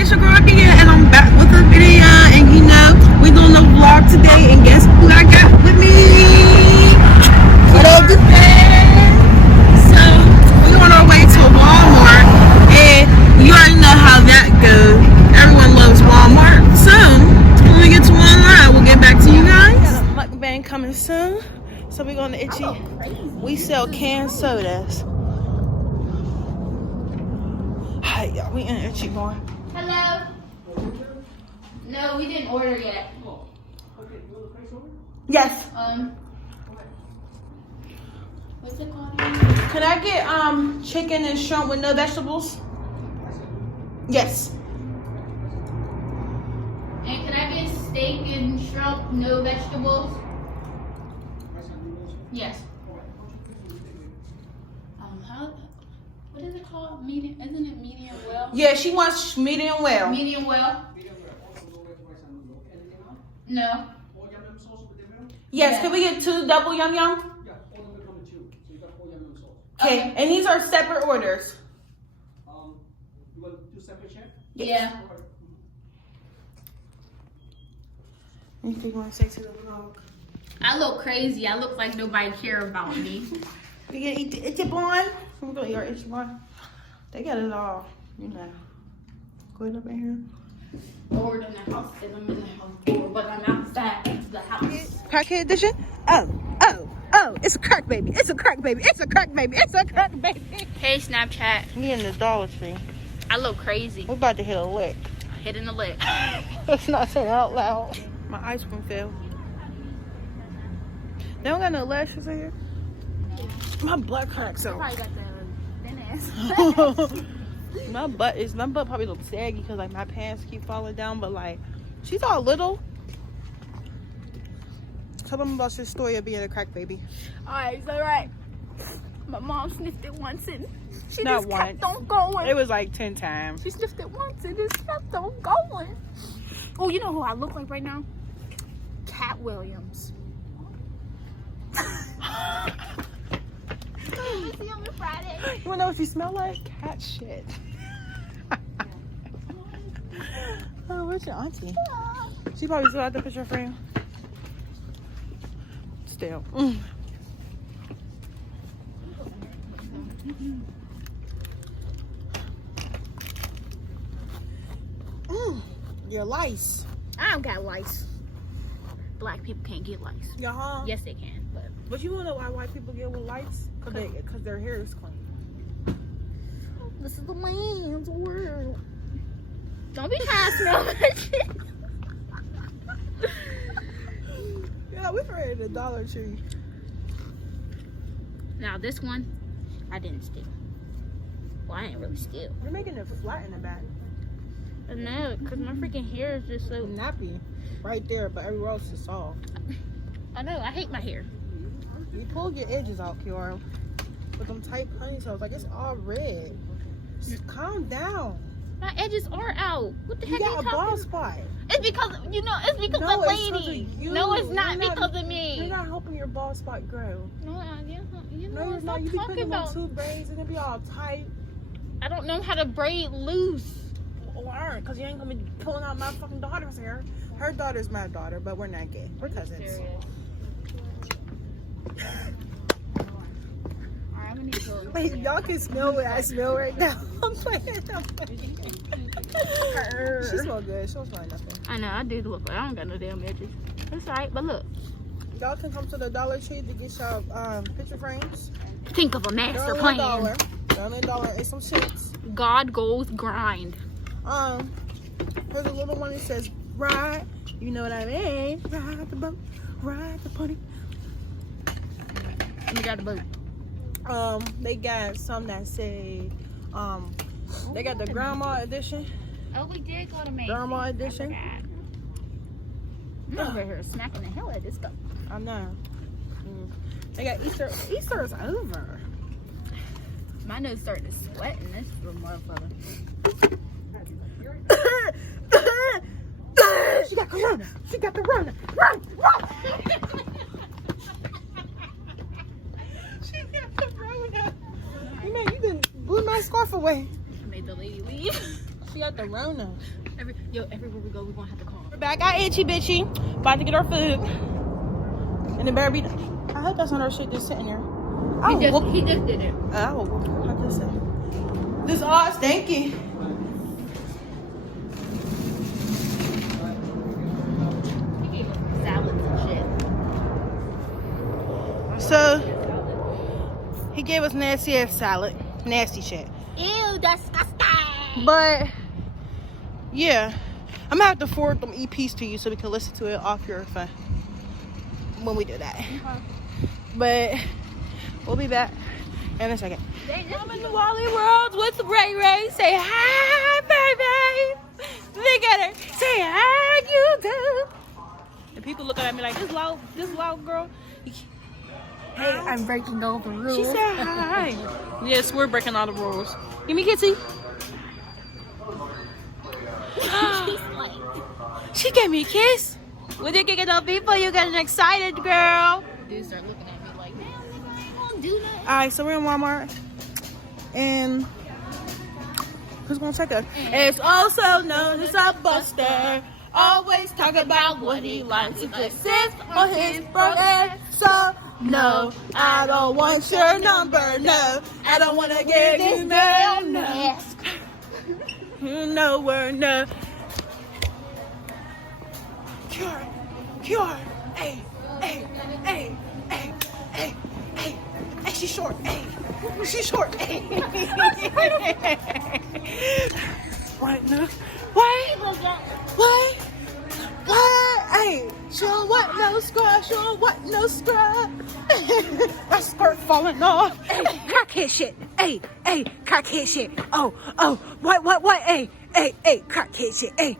it's your girl here, and I'm back with a video. And you know, we doing a vlog today, and guess who I got with me? What up, the fan? So we're on our way to Walmart, and you already know how that goes. Everyone loves Walmart. So when we get to Walmart, we'll get back to you guys. Got a mukbang coming soon, so we're going to Itchy. We sell canned sodas. Hi, y'all. We in Itchy Bar. Hello? No, we didn't order yet. Yes. What's it called? Can I get chicken and shrimp with no vegetables? Yes. And can I get steak and shrimp, no vegetables? Yes. What is it called? Medium? Isn't it medium well? Yeah, she wants medium well. Medium well? No. Yes. Yeah. Can we get 2 double yum yum? Okay. And these are separate orders. You want 2 separate checks? Yeah. Anything you want to say to the vlog? I look crazy. I look like nobody care about me. We gonna eat the Itchy Bar. We're gonna eat our Itchy Bar. They got it all, you know. Go ahead up in here. Bored in the house because I'm in the house bored, but I'm outside the house. Crackhead edition? Oh, it's a crack baby. It's a crack baby. It's a crack baby. It's a crack baby. Hey, Snapchat. Me in the Dollar Tree. I look crazy. We're about to hit a lick. Hitting the lick. Let's not say that out loud. My ice cream fell. They don't got no lashes in here. My butt cracks out. Probably got the thin ass. my butt probably looks saggy because like my pants keep falling down, but like she's all little. Tell them about your story of being a crack baby. Alright, so my mom sniffed it once and she Not just once. kept on going. It was like 10 times. She sniffed it once and just kept on going. Oh, you know who I look like right now? Cat Williams. See you on Friday. You wanna know what you smell like? Cat shit. Oh, where's your auntie? She probably still out the picture frame. Still. Your lice. I don't got lice. Black people can't get lice. Yeah. Yes, they can, but But you wanna know why white people get with lice? Because their hair is clean. this is the man's world. Don't be trying to smell that shit. Yeah, we're at the Dollar Tree. Now this one, I didn't steal. Well, I ain't really steal. You're making it flat in the back. No, because my freaking hair is just so... Nappy. Right there, but everywhere else is soft. I know, I hate my hair. You pulled your edges out, Kiara. With them tight ponytails. Like, it's all red. Just calm down. My edges are out. What the You heck are got you a bald talking? spot. It's because, it's because No, of it's 'cause lady. of you. No, it's not You're because of me. You're not helping your bald spot grow. No, you know No, you're what not. I'm You be talking putting them about. on 2 braids and it be all tight. I don't know how to braid loose. Or aren't, because you ain't going to be pulling out my fucking daughter's hair. Her daughter's my daughter, but we're not gay. We're cousins. Alright, I'm gonna need to Wait, y'all can smell what I smell right now. I'm playing. She smells good. She don't smell like nothing. I know, I do look like I don't got no damn edges. It's alright, but look. Y'all can come to the Dollar Tree to get your picture frames. Think of a They're master only plan. $1. They're only $1 and some shits. God goes grind. There's a little one that says ride. You know what I mean? Ride the boat, ride the pony. Let me grab the boat. They got some that say they got the grandma edition. Oh, we did go to Macy's. Grandma edition. I'm over here smacking the hell out of this stuff. I know. They got Easter. Easter is over. My nose starting to sweat in this little motherfucker. She got corona. She got the run. Run, run. She got the rona. Man, you done blew my scarf away. Made the lady leave. She got the Rona. Everywhere we go, we're gonna have to call. We're back at Itchy Bitchy. About to get our food. And it better be. I hope that's not our shit just sitting there. He just did it. Oh, I guess so. This all stinky. He gave us salads and shit. So, he gave us nasty ass salad. Nasty shit. Ew, disgusting. But, yeah. I'm gonna have to forward them EPs to you so we can listen to it off your phone when we do that. But, we'll be back in a second. I'm in the Wally World with Ray Ray. Say hi, baby. Look at her. Say hi, YouTube. And people looking at me like, this loud girl. Hey, I'm breaking all the rules. She said hi. Yes, we're breaking all the rules. Give me a kissy. She gave me a kiss. When you get up people, you're getting excited, girl. Dudes start looking at me like, man, nigga, I ain't gonna do that. Alright, so we're in Walmart. And who's gonna check us? It's also known as a buster. Always talk about what he likes. He just sits on his burger. So no, I don't want your number. No, I don't want to give you mail. No, no, we're no. Cure. Hey. She's short. Hey. She's short. Hey. Right now. Why? Hey. She don't want no scrub. She don't want no scrub. My skirt falling off. Hey. Crackhead shit. Hey. Crackhead shit. Oh. What? Hey. Crackhead shit. Hey.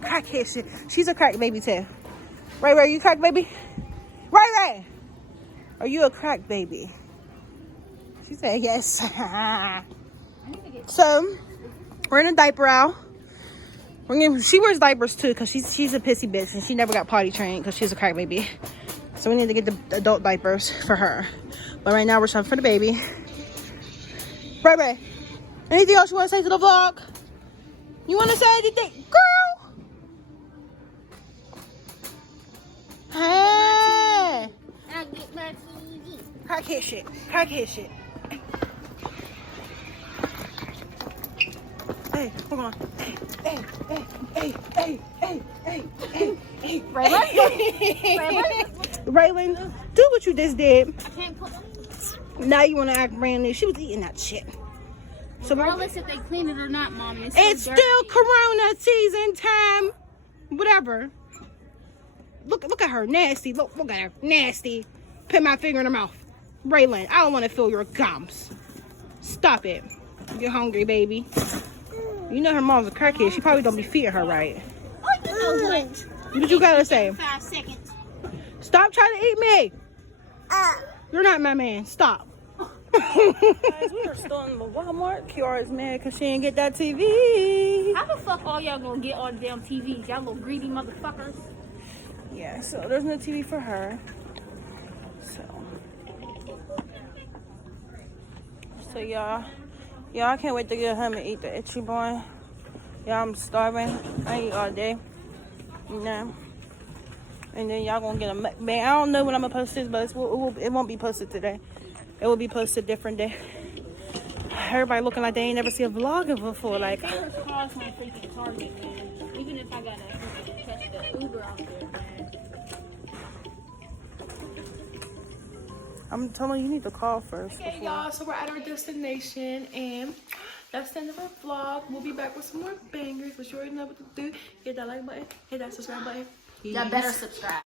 Crackhead shit. She's a crack baby too. Ray, are you a crack baby? Ray, are you a crack baby? She said yes. So, we're in a diaper aisle. She wears diapers too because she's a pissy bitch and she never got potty trained because she's a crack baby. So we need to get the adult diapers for her. But right now we're shopping for the baby. Ray, anything else you want to say to the vlog? You want to say anything? Girl! Hey! Crackhead shit. Hey, hold on. Hey. Raylan, do what you just did. I can't put them. Now you want to act brand new. She was eating that shit. So regardless if they clean it or not, Mommy, it's still Corona season time. Whatever. Look at her, nasty. Look at her, nasty. Put my finger in her mouth. Raylan, I don't want to feel your gums. Stop it. You're hungry, baby. You know her mom's a crackhead. She probably don't be feeding her right. Oh, you know what? What you gotta say? 5 seconds. Stop trying to eat me. You're not my man. Stop. Guys, we are still in the Walmart. Kiara's mad because she didn't get that TV. How the fuck all y'all gonna get on damn TVs? Y'all little greedy motherfuckers. Yeah, so there's no TV for her. So y'all, I can't wait to get home and eat the itchy boy. Y'all, I'm starving. I eat all day. You know. And then y'all gonna get a mukbang. I don't know when I'm gonna post this, but it won't be posted today. It will be posted a different day. Everybody looking like they ain't never seen a vlog before. Like, There's cars on freaking Target, man. Even if I gotta catch the Uber out there, man. I'm telling you, you need to call first. Okay, y'all, so we're at our destination, and that's the end of our vlog. We'll be back with some more bangers, but you already know what to do. Hit that like button, hit that subscribe button. Y'all better subscribe.